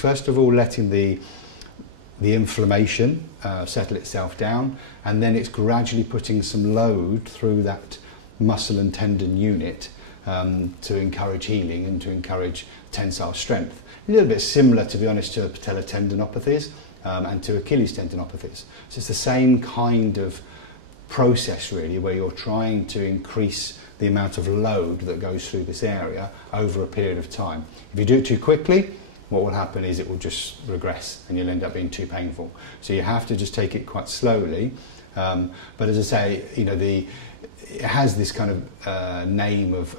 First of all, letting the inflammation settle itself down, and then it's gradually putting some load through that muscle and tendon unit to encourage healing and to encourage tensile strength. A little bit similar, to be honest, to patellar tendinopathies and to Achilles tendinopathies. So it's the same kind of process really, where you're trying to increase the amount of load that goes through this area over a period of time. If you do it too quickly, what will happen is it will just regress and you'll end up being too painful. So you have to just take it quite slowly. But as I say, you know, it has this kind of name of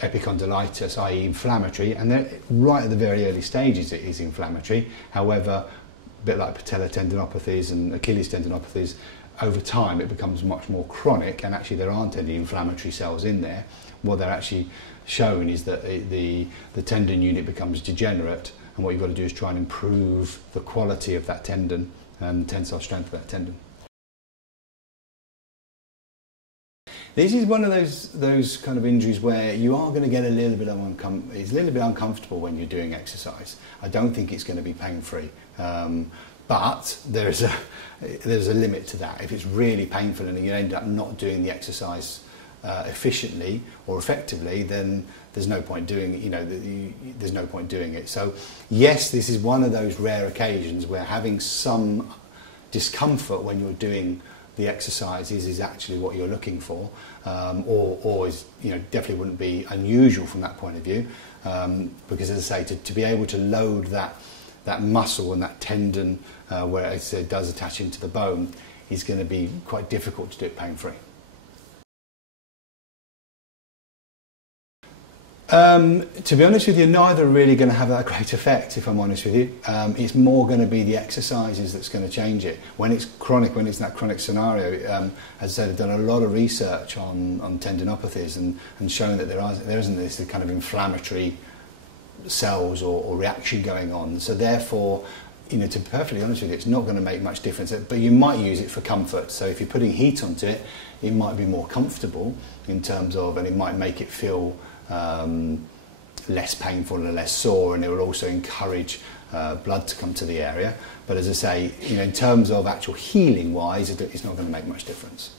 epicondylitis, i.e. inflammatory, and then right at the very early stages it is inflammatory. However, a bit like patellar tendinopathies and Achilles tendinopathies, over time it becomes much more chronic, and actually there aren't any inflammatory cells in there. What they're actually shown is that the tendon unit becomes degenerate, and what you've got to do is try and improve the quality of that tendon and tensile strength of that tendon. This is one of those kind of injuries where you are going to get a little bit uncomfortable when you're doing exercise. I don't think it's going to be pain-free, but there's a limit to that. If it's really painful and you end up not doing the exercise efficiently or effectively, then there's no point doing it. You know, there's no point doing it. So yes, this is one of those rare occasions where having some discomfort when you're doing the exercise is actually what you're looking for, or is, you know, definitely wouldn't be unusual from that point of view, because as I say, to be able to load that muscle and that tendon where it does attach into the bone is going to be quite difficult to do it pain-free. To be honest with you, neither are really going to have that great effect, if I'm honest with you. It's more going to be the exercises that's going to change it. When it's chronic, when it's in that chronic scenario, as I said, I've done a lot of research on tendinopathies and shown that there isn't this kind of inflammatory cells or reaction going on. So therefore, you know, to be perfectly honest with you, it's not going to make much difference. But you might use it for comfort. So if you're putting heat onto it, it might be more comfortable in terms of, and it might make it feel less painful and less sore, and it will also encourage blood to come to the area. But as I say, you know, in terms of actual healing wise, it's not going to make much difference.